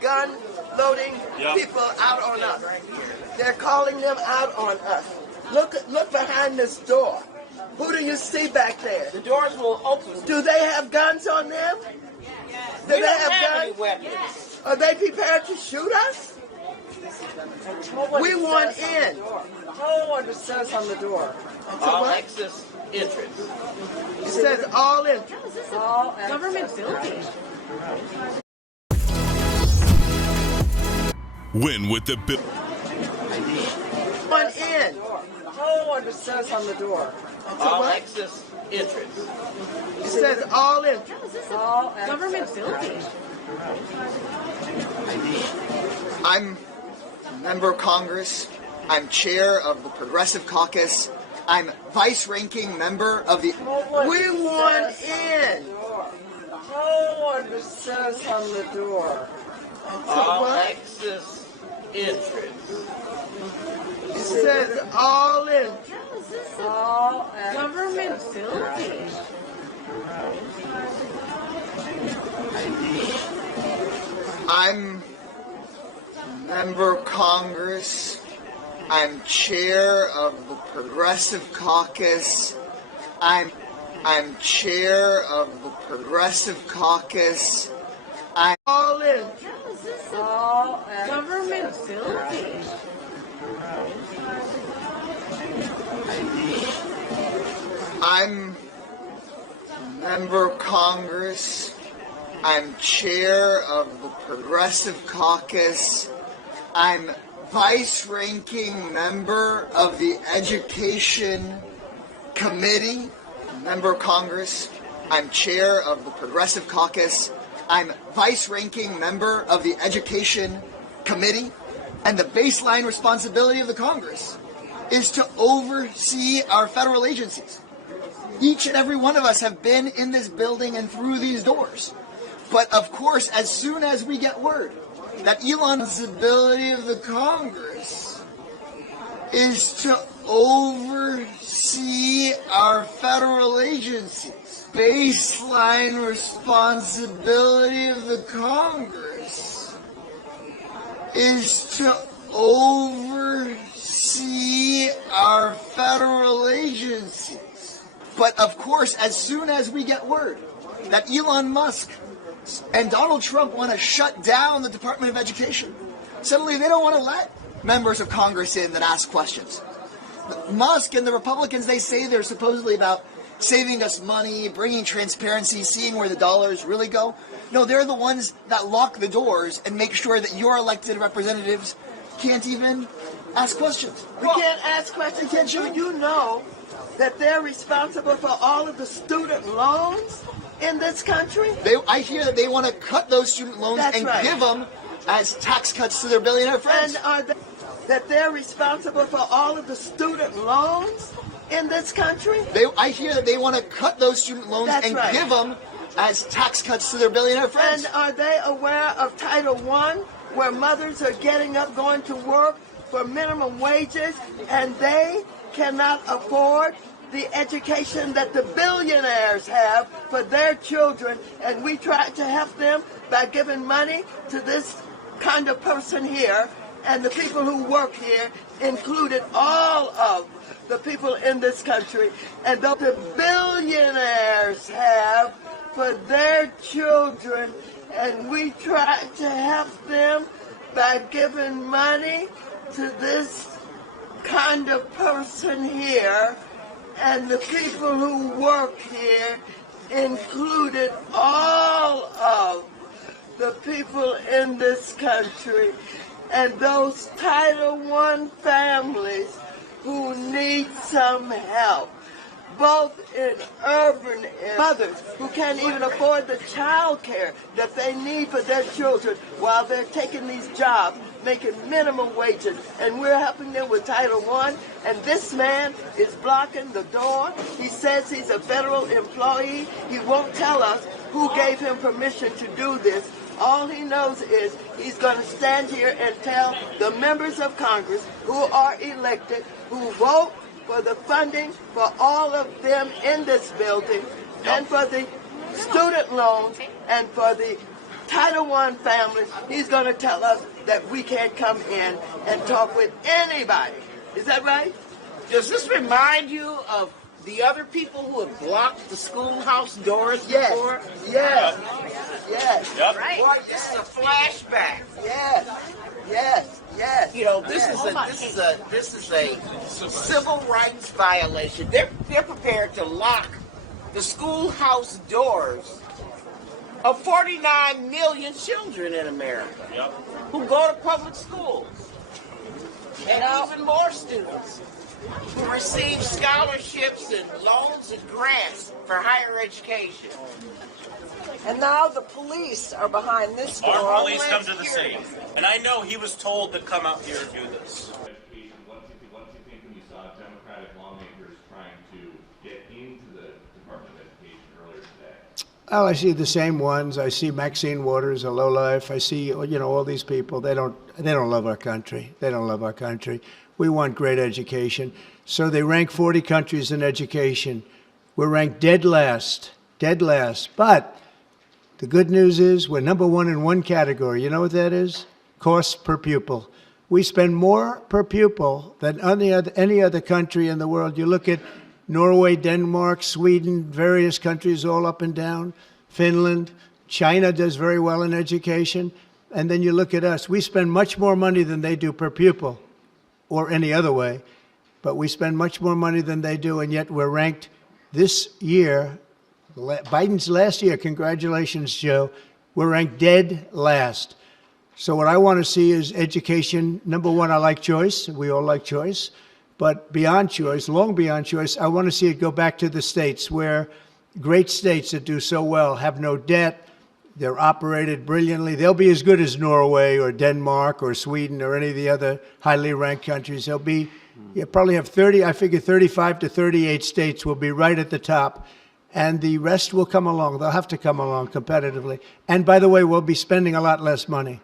gun-loading people out on us. They're calling them out on us. Look behind this door. Who do you see back there? The doors will open. Do they have guns on them? Do they have guns? Any weapons. Are they prepared to shoot us? We want in. No one says on the door. All access entrance. It says all entrance. All government building. Win with the bill. One in. No one says on the door. All access entrance. It says all entrance. All government building. I'm a member of Congress. I'm chair of the Progressive Caucus. I'm vice-ranking member of the... We want in. No one says on the door. All access entrance. It says all in. All government building. I'm a member of Congress. I'm chair of the Progressive Caucus. I'm chair of the Progressive Caucus. I'm all in. All government building. I'm a member of Congress. I'm chair of the Progressive Caucus. I'm vice-ranking member of the Education Committee. Member of Congress. I'm chair of the Progressive Caucus. I'm vice-ranking member of the Education Committee. And the baseline responsibility of the Congress is to oversee our federal agencies. Each and every one of us have been in this building and through these doors. But of course, as soon as we get word that Elon's ability of the Congress is to oversee our federal agencies, baseline responsibility of the Congress is to oversee our federal agencies. But of course, as soon as we get word that Elon Musk and Donald Trump want to shut down the Department of Education, suddenly they don't want to let members of Congress in that ask questions. Musk and the Republicans, they say they're supposedly about saving us money, bringing transparency, seeing where the dollars really go. No, they're the ones that lock the doors and make sure that your elected representatives can't even ask questions. We can't ask questions. Do you know that they're responsible for all of the student loans in this country? I hear that they want to cut those student loans give them as tax cuts to their billionaire friends. And that they're responsible for all of the student loans in this country? I hear that they want to cut those student loans give them as tax cuts to their billionaire friends. And are they aware of Title I, where mothers are getting up, going to work for minimum wages, and they cannot afford the education that the billionaires have for their children, and we try to help them by giving money to this kind of person here, and the people who work here included all of the people in this country, and the billionaires have for their children, and we try to help them by giving money to this kind of person here, and the people who work here included all of the people in this country, and those Title I families who need some help, both in urban areas, mothers who can't even afford the child care that they need for their children while they're taking these jobs, making minimum wages, and we're helping them with Title I, and this man is blocking the door. He says he's a federal employee. He won't tell us who gave him permission to do this. All he knows is he's going to stand here and tell the members of Congress who are elected, who vote for the funding for all of them in this building, and for the student loans, and for the Title I families, he's going to tell us that we can't come in and talk with anybody. Is that right? Does this remind you of the other people who have blocked the schoolhouse doors Yes. before? Yes. Yes. Yep. Boy, this is a flashback. Yes. Yes. Yes. You know, this is a civil rights violation. They're prepared to lock the schoolhouse doors of 49 million children in America Yep. who go to public schools, and even more students who receive scholarships and loans and grants for higher education. And now the police are behind this door. Our police come to the scene. And I know he was told to come out here and do this. Education. What do you think when you saw Democratic lawmakers trying to get into the Department of Education earlier today? Well, I see the same ones. I see Maxine Waters, a lowlife. I see, all these people. They don't love our country. They don't love our country. We want great education. So they rank 40 countries in education. We're ranked dead last. But the good news is we're number one in one category. You know what that is? Cost per pupil. We spend more per pupil than any other country in the world. You look at Norway, Denmark, Sweden, various countries all up and down, Finland. China does very well in education. And then you look at us. We spend much more money than they do per pupil or any other way. But we spend much more money than they do, and yet we're ranked this year, Biden's last year, congratulations, Joe, we're ranked dead last. So what I want to see is education. Number one, I like choice. We all like choice. But beyond choice, long beyond choice, I want to see it go back to the states where great states that do so well have no debt. They're operated brilliantly. They'll be as good as Norway or Denmark or Sweden or any of the other highly ranked countries. They'll be, you probably have 35 to 38 states will be right at the top. And the rest will come along. They'll have to come along competitively. And by the way, we'll be spending a lot less money.